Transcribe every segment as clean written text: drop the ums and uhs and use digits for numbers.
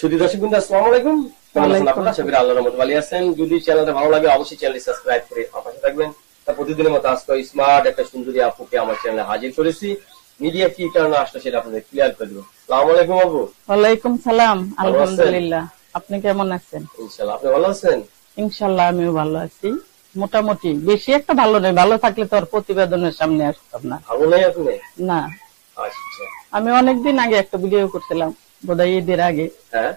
সুধী দর্শক বৃন্দ, আসসালামু আলাইকুম। কেমন আছেন আপনারা? আশা করি আল্লাহর রহমতে ভালো আছেন। যদি চ্যানেলটা ভালো লাগে অবশ্যই চ্যানেলটি সাবস্ক্রাইব করে আমার পাশে থাকবেন। প্রতিদিনের মতো আজকে স্মার্ট একটা সুন্দরী আপুকে আমার চ্যানেলে হাজির করেছি। মিডিয়া কি কারণে আসলে সেটা আপনাদের ক্লিয়ার করে দেবো। আসসালামু আলাইকুম আপু। ওয়ালাইকুম সালাম। আলহামদুলিল্লাহ, আপনি কেমন আছেন? ইনশাআল্লাহ। আপনি ভালো আছেন? ইনশাআল্লাহ আমিও ভালো আছি, মোটামুটি। বেশি একটা ভালো নেই, ভালো থাকলে তো আর প্রতিবেদনের সামনে আসতাম না। ভালো নেই আপনি? না। আচ্ছা। আমি অনেকদিন আগে একটা ভিডিও করছিলাম, বোধহয় ঈদের আগে। হ্যাঁ।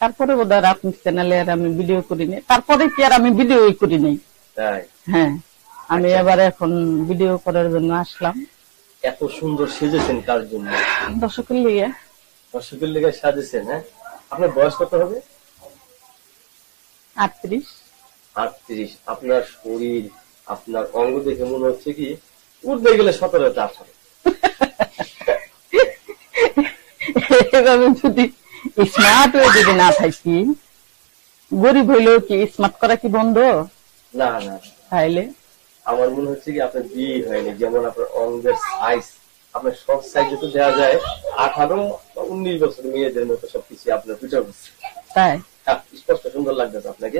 তারপরে বোধহয় আপনার চ্যানেলে আর আমি ভিডিও করিনি, তারপরে কি আর আমি ভিডিওই করি নাই। হ্যাঁ, আমি এবার এখন ভিডিও করার জন্য আসলাম। এত সুন্দর সেজেছেন কার জন্য? দর্শকের লিগে। দর্শকের লিগে সাজেছেন? হ্যাঁ। আপনার বয়স কত হবে? 38। 38। আপনার শরীর, আপনার অঙ্গ দেখে মনে হচ্ছে কি উঠতে গেলে 17-18। এভাবে যদি স্মার্ট হয়ে যদি না থাকি, গরিব হইলেও কি স্মার্ট করা কি বন্ধ? না না, তাইলে আমার মনে হচ্ছে কি আপনার বিয়ে হয়নি। যেমন আপনার অঙ্গের সাইজ, আপনার সব সাইজ তো দেওয়া যায় 18-19 বছর মেয়েদের মতো সবকিছু আপনার পিঠা হচ্ছে। তাই স্পষ্ট সুন্দর লাগতেছে আপনাকে।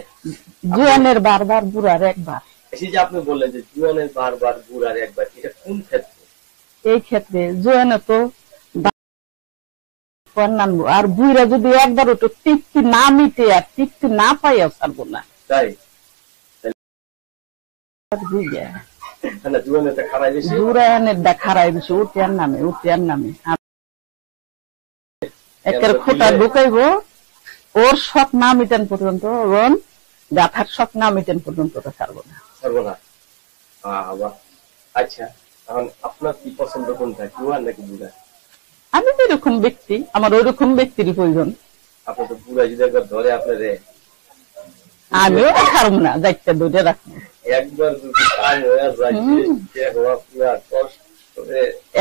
জোয়ানের বারবার বুড়ার একবার। এই যে আপনি বললেন যে জোয়ানের বারবার বুড়ার একবার, এটা কোন ক্ষেত্রে? এই ক্ষেত্রে জোয়ানে তো নানবো, আর বুড়া যদি একবার ওটা তৃপ্তি না মিটে আর তৃপ্তি না পাই ছাড়বো না। তাই খারাই বেশি উঠিয়ার নামে একের খোটা ঢুকাইবো, ওর শখ না মিটেন পর্যন্ত, ওর গাথার শখ না মিটেন পর্যন্ত ওটা ছাড়বো না। আচ্ছা, এখন আপনার কি পছন্দ কোনটা, জোয়ান নাকি বুড়া? আমি তো এরকম ব্যক্তি, আমার ওইরকম ব্যক্তির প্রয়োজন। আপনার তো বুড়া যদি একবার ধরে আপনারে, আমিও ছাড়বো না, দায়িত্ব ধরে রাখবো।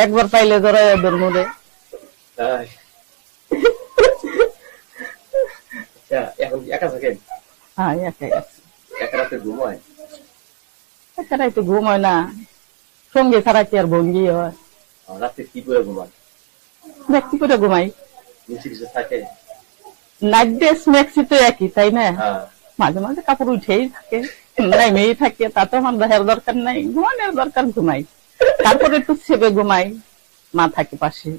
একবার পাইলে ধরাই ওদের মনে। এখন একা থাকেন? হ্যাঁ, একাই আছি। একা রাতে ঘুমায়? একা রাতে ঘুমায় না, সঙ্গে ছাড়া কি আর ভঙ্গি হয়? রাতে কি করে ঘুমান? ব্যক্তি করে ঘুমাই। নিচে কিছু থাকে? নাইট ড্রেস ম্যাক্সি তো একই, তাই না? মাঝে মাঝে কাপড় উঠেই থাকে, নেমেই থাকে, তাতে আমার দেখার দরকার নাই, ঘুমানোর দরকার ঘুমাই। তারপরে একটু সেবে ঘুমাই, মা থাকে পাশে,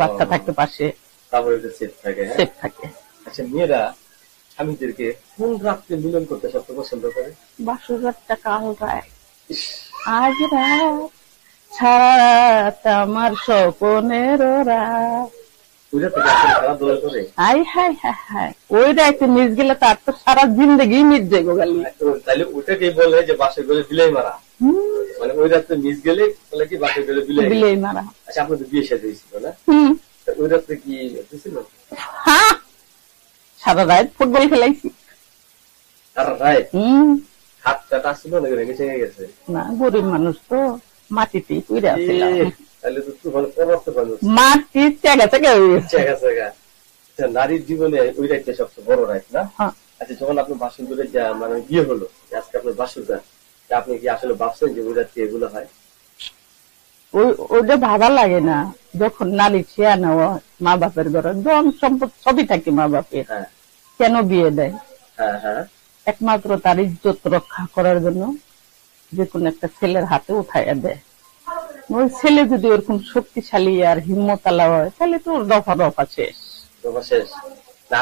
বাচ্চা থাকে পাশে, তারপরে একটু সেফ থাকে। সেফ থাকে। আচ্ছা, মেয়েরা স্বামীদেরকে কোন রাত্রে মিলন করতে সবচেয়ে পছন্দ করে? বাসর রাতটা কাল রায়, আজ রাত ছাড় আমার স্বপনের রাত। ওইটা একটু মিস গেলে তার তো সারা জিন্দগি মিস যাবো গালি। তাহলে ওটাকেই বলে যে বাসে গেলে বিলাই মারা, মানে ওই রাত্রে মিস গেলে বলে কি বাসে গেলে বিলাই মারা। আচ্ছা, আপনাদের বিয়ে শেষ হয়েছিল না? ওই রাত্রে কি হয়েছিল? হ্যাঁ, সারা রাত ফুটবল খেলাইছি। সারা রাত? হাতটা টাছিল না, ভেঙে গেছে? না, গরিব মানুষ তো, মাটিতেই পুড়ে আসছিলাম। তাহলে তো খুব ভালো পরবর্তী মানুষ, মাটির চেগা চেগা হয়ে গেছে। নারীর জীবনে ওই রাতটা সবচেয়ে বড় রাত না? আচ্ছা, যখন আপনার বাসন করে মানে বিয়ে হলো, আজকে আপনার বাসুরটা, আপনি কি আসলে ভাবছেন যে ওই রাত্রে এগুলো হয়? ওইটা ভাবা লাগে না, যখন নারী ছেয়া নেওয়া মা বাপের ঘরে ধন সম্পদ সবই থাকে মা বাপের, কেন বিয়ে দেয়? একমাত্র তার ইজ্জত রক্ষা করার জন্য যে কোনো একটা ছেলের হাতে উঠাইয়া দেয়। ওই ছেলে যদি ওরকম শক্তিশালী আর হিম্মতালা হয়, তাহলে তো দফা দফা শেষ।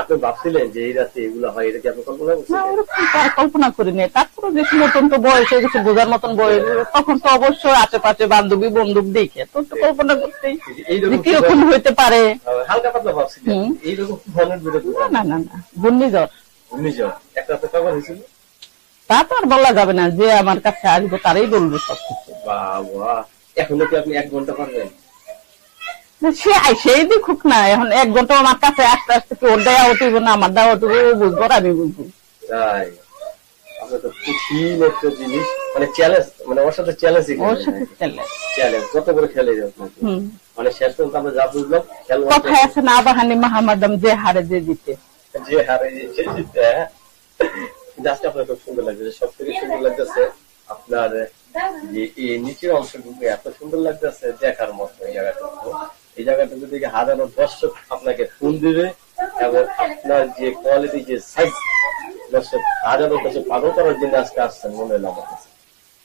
আপনি ভাবছিলেন যে এই রাতে এগুলো হয়, এটা কি আপনি কল্পনা করছেন? না, ওরকম কল্পনা করিনি। তারপরে যে নতুন তো বয়স হয়ে গেছে, বোঝার মতন বয়স, তখন তো অবশ্যই আশেপাশে বান্ধবী বন্দুক দেখে তো কল্পনা করতেই কিরকম হইতে পারে। হালকা পাতলা ভাবছিলেন এইরকম ধরনের বিরোধী? না না না, ঘূর্ণিঝড়। একটা রাতে কখন হয়েছিল তা তো আর বলা যাবে না, যে আমার কাছে আসবো তারাই বলবো সবকিছু। বাবা, এখনো কি আপনি 1 ঘন্টা পারবেন? সেই দেখুক না, এখন 1 ঘন্টা আমার কাছে আসতে আসতে কি ওর দেওয়া উঠব না আমার দেওয়া উঠব, ও বুঝবো আমি বুঝবো। তাই আপনার তো কঠিন একটা জিনিস, মানে চ্যালেঞ্জ, মানে ওর সাথে চ্যালেঞ্জ, ওর সাথে চ্যালেঞ্জ যত করে খেলে আপনাকে, মানে শেষ পর্যন্ত আমরা যা বুঝলাম, কথায় আছে না, বাহানি মাহমাদাম, যে হারে যে জিতে, যে হারে যে জিতে। আজকে আপনার খুব সুন্দর লাগছে, সব থেকে সুন্দর লাগতেছে আপনার যে এই নিচের অংশটুকু এত সুন্দর লাগতেছে, দেখার মতো। এই জায়গাটুকু, এই জায়গাটুকু থেকে হাজারো দর্শক আপনাকে ফোন দিবে, এবং আপনার যে কোয়ালিটি, যে সাইজ, দর্শক হাজারো কাছে পাগল করার জন্য আজকে আসছেন মনে হলো আমার কাছে।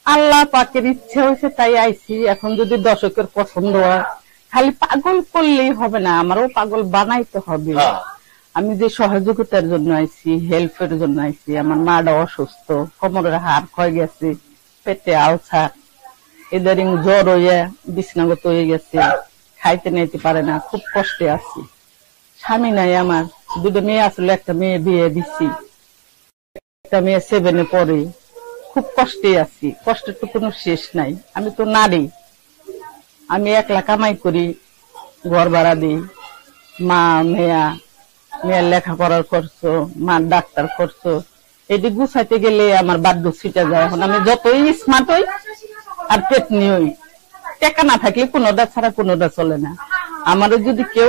আল্লাহ পাকের ইচ্ছে হয়েছে তাই আইছি। এখন যদি দর্শকের পছন্দ হয়, খালি পাগল করলেই হবে না, আমারও পাগল বানাইতে হবে। আমি যে সহযোগিতার জন্য আইছি, হেল্পের জন্য আইছি। আমার মাটা অসুস্থ, কোমরের হাড় ক্ষয় গেছে, পেটে আলসার, ইদারিং জ্বর হইয়া বিছনাগত হয়ে গেছে, খাইতে নাইতে পারে না, খুব কষ্টে আছি। স্বামী নাই আমার, দুটো মেয়ে আসলে, একটা মেয়ে বিয়ে দিছি, একটা মেয়ে 7-এ পড়ে। খুব কষ্টে আছি, কষ্টের তো কোনো শেষ নাই। আমি তো নারী, আমি একলা কামাই করি, ঘর ভাড়া দিই। মা মেয়ের লেখাপড়ার খরচ, মা ডাক্তার খরচ, এটি গুছাইতে গেলে আমার বাধ্য ছিটা যায়। এখন আমি যতই স্মার্ট হই আর পেটনি হই, টাকা না থাকলে কোনোটা ছাড়া কোনোটা চলে না। আমারও যদি কেউ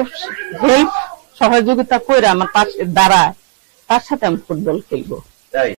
হেল্প সহযোগিতা করে আমার পাশে দাঁড়ায়, তার সাথে আমি ফুটবল খেলবো।